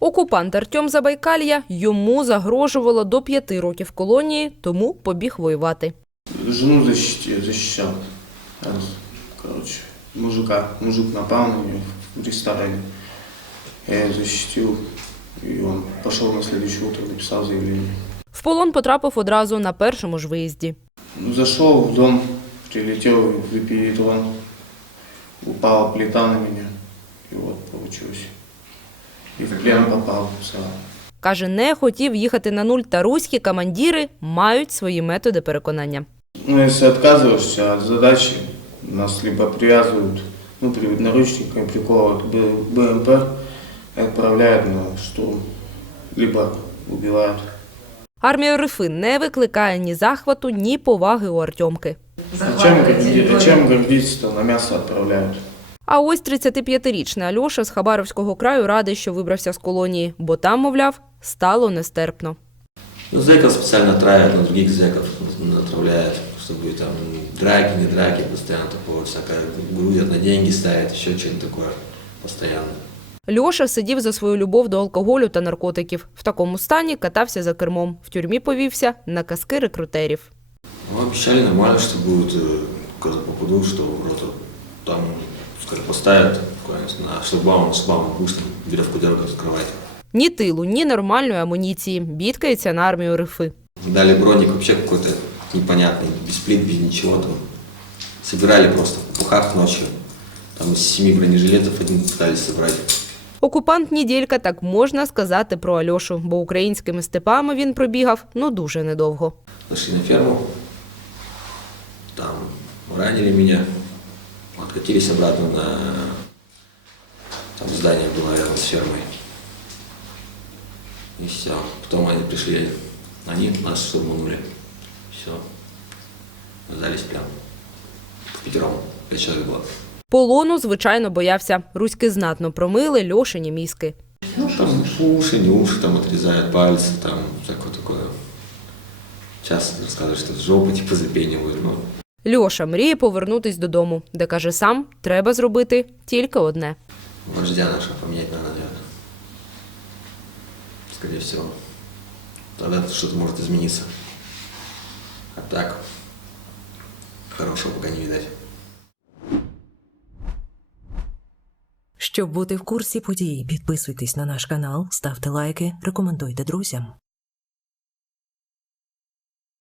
Окупант Артем Забайкалья йому загрожувало до п'яти років колонії, тому побіг воювати. Жену защищал. Короче, мужика. Мужик напал на нее в ресторане. Я ее защитил. И он пошел на следующее утро, написал заявление. В полон потрапив одразу на першому ж виїзді. Ну, Зашел в дом, прилетел дрон, упала плита на меня. И вот получилось И в плен попал сразу. Каже, не хотів їхати на нуль, та руські командіри мають свої методи переконання. Ну, если отказываешься от задачи, нас либо привязывают, ну, при наручниками приковывают к Б- БМП и отправляют на штурм, либо убивают. Армія РФ не викликає ні захвату, ні поваги у Артемки. А чем, горди- а чем гордиться-то? На мясо отправляют. А ось 35-річний Альоша з Хабаровського краю радий, що вибрався з колонії, бо там, мовляв, стало нестерпно. Ну, зэков специально отравят, на других зэков натравляют, чтобы там драки, не драки, постоянно такое всякое, грузят на деньги ставят, еще что-нибудь такое постоянно. Льоша сидів за свою любов до алкоголю та наркотиків. В такому стані катався за кермом. В тюрмі повівся на казки рекрутерів. Ну, обещали нормально, что будет, э, когда попаду, что в роту там скоро поставят, какой-нибудь на шлагбаум, на шлагбаум будешь там веревку дергать, открывать. Ні тилу, ні нормальної амуніції. Бідкається на армію РФи. Дали броник вообще какой-то непонятный, без плит, без ничего там. Собирали просто в пухах ночью. Там из семи бронежилетов один пытались собрать. Окупант Нідєлька, так можна сказати про Альошу, бо українськими степами він пробігав ну дуже недовго. Зашли на ферму, там ранили меня, откатились обратно на... Там здание было рядом с фермой. И все. Потом они пришли, они нас штурманули. Все. Сдались прям. В пятером. Пять человек было. Полону, звичайно, боявся. Руськи знатно промили Льошині мізки. Ну, там уши, не уши, там отрезают пальцы, там всякое такое. Часто рассказывают, что жопу типа запенивают, но Льоша мріє повернутись додому, де каже сам, треба зробити тільки одне. Вождя нашего поменять надо, наверное. Скорее всего. Тогда что-то может. А так, хорошего пока не видать. Щоб бути в курсі подій, підписуйтесь на наш канал, ставте лайки, рекомендуйте друзям.